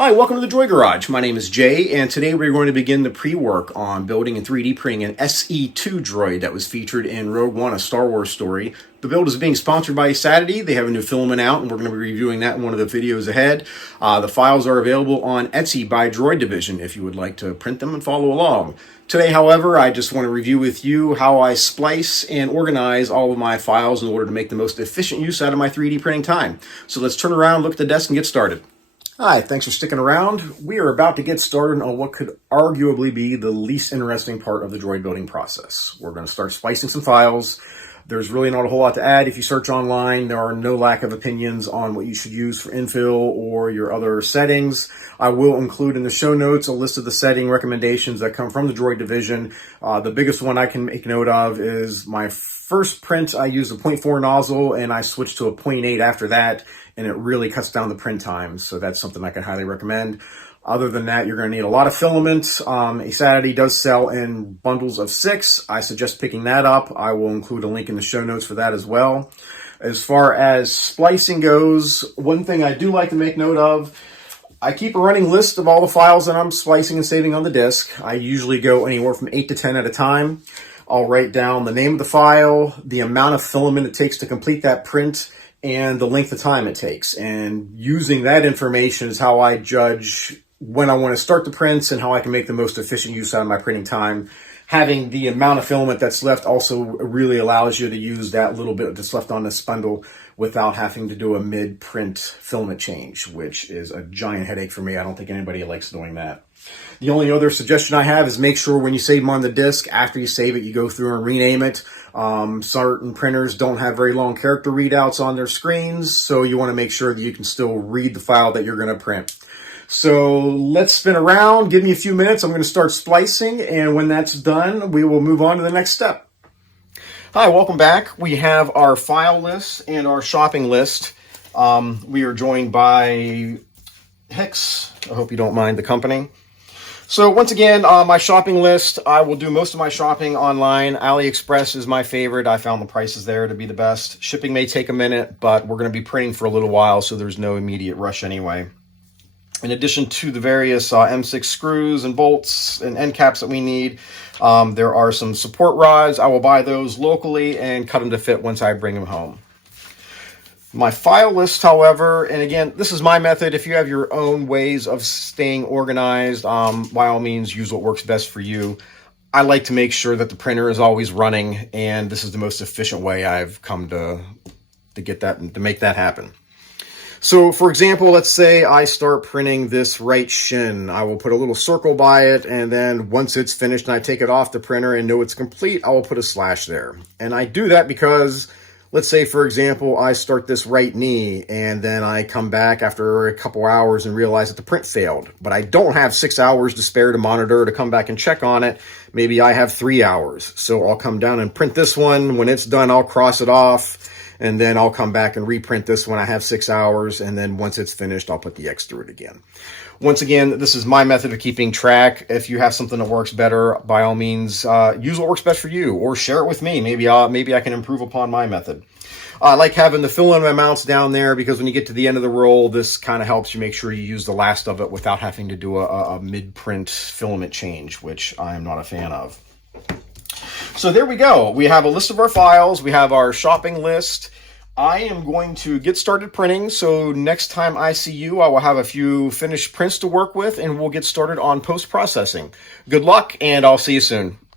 Hi, welcome to the Droid Garage. My name is Jay, and today we're going to begin the pre-work on building and 3D printing an SE-2 droid that was featured in Rogue One, a Star Wars story. The build is being sponsored by AceAddity. They have a new filament out, and we're going to be reviewing that in one of the videos ahead. The files are available on Essie by Droid Division if you would like to print them and follow along. Today, however, I just want to review with you how I splice and organize all of my files in order to make the most efficient use out of my 3D printing time. So let's turn around, look at the desk, and get started. Hi, thanks for sticking around. We are about to get started on what could arguably be the least interesting part of the droid building process. We're going to start splicing some files. There's really not a whole lot to add. If you search online, there are no lack of opinions on what you should use for infill or your other settings. I will include in the show notes a list of the setting recommendations that come from the Droid Division. The biggest one I can make note of is my first print. I used a 0.4 nozzle and I switched to a 0.8 after that, and it really cuts down the print time. So that's something I can highly recommend. Other than that, you're going to need a lot of filament. AceAddity does sell in bundles of 6. I suggest picking that up. I will include a link in the show notes for that as well. As far as splicing goes, one thing I do like to make note of, I keep a running list of all the files that I'm splicing and saving on the disk. I usually go anywhere from 8 to 10 at a time. I'll write down the name of the file, the amount of filament it takes to complete that print, and the length of time it takes. And using that information is how I judge when I want to start the prints and how I can make the most efficient use out of my printing time. Having the amount of filament that's left also really allows you to use that little bit that's left on the spindle without having to do a mid-print filament change, which is a giant headache for me. I don't think anybody likes doing that. The only other suggestion I have is make sure when you save them on the disk, after you save it, you go through and rename it. Certain printers don't have very long character readouts on their screens, so you want to make sure that you can still read the file that you're going to print. So let's spin around. Give me a few minutes. I'm going to start splicing, and when that's done, we will move on to the next step. Hi, welcome back. We have our file list and our shopping list. We are joined by Hicks. I hope you don't mind the company. So once again, my shopping list, I will do most of my shopping online. AliExpress is my favorite. I found the prices there to be the best. Shipping may take a minute, but we're going to be printing for a little while, so there's no immediate rush anyway. In addition to the various M6 screws and bolts and end caps that we need, there are some support rods. I will buy those locally and cut them to fit once I bring them home. My file list, however, and again, this is my method. If you have your own ways of staying organized, by all means, use what works best for you. I like to make sure that the printer is always running, and this is the most efficient way I've come to get that, to make that happen. So, for example, let's say I start printing this right shin. I will put a little circle by it, and then once it's finished and I take it off the printer and know it's complete, I will put a slash there. And I do that because, let's say, for example, I start this right knee, and then I come back after a couple hours and realize that the print failed. But I don't have 6 hours to spare to monitor to come back and check on it. Maybe I have 3 hours. So I'll come down and print this one. When it's done, I'll cross it off. And then I'll come back and reprint this when I have 6 hours. And then once it's finished, I'll put the X through it again. Once again, this is my method of keeping track. If you have something that works better, by all means, use what works best for you or share it with me. Maybe I can improve upon my method. I like having the filament amounts down there because when you get to the end of the roll, this kind of helps you make sure you use the last of it without having to do a mid-print filament change, which I am not a fan of. So there we go. We have a list of our files. We have our shopping list. I am going to get started printing. So next time I see you, I will have a few finished prints to work with, and we'll get started on post-processing. Good luck, and I'll see you soon.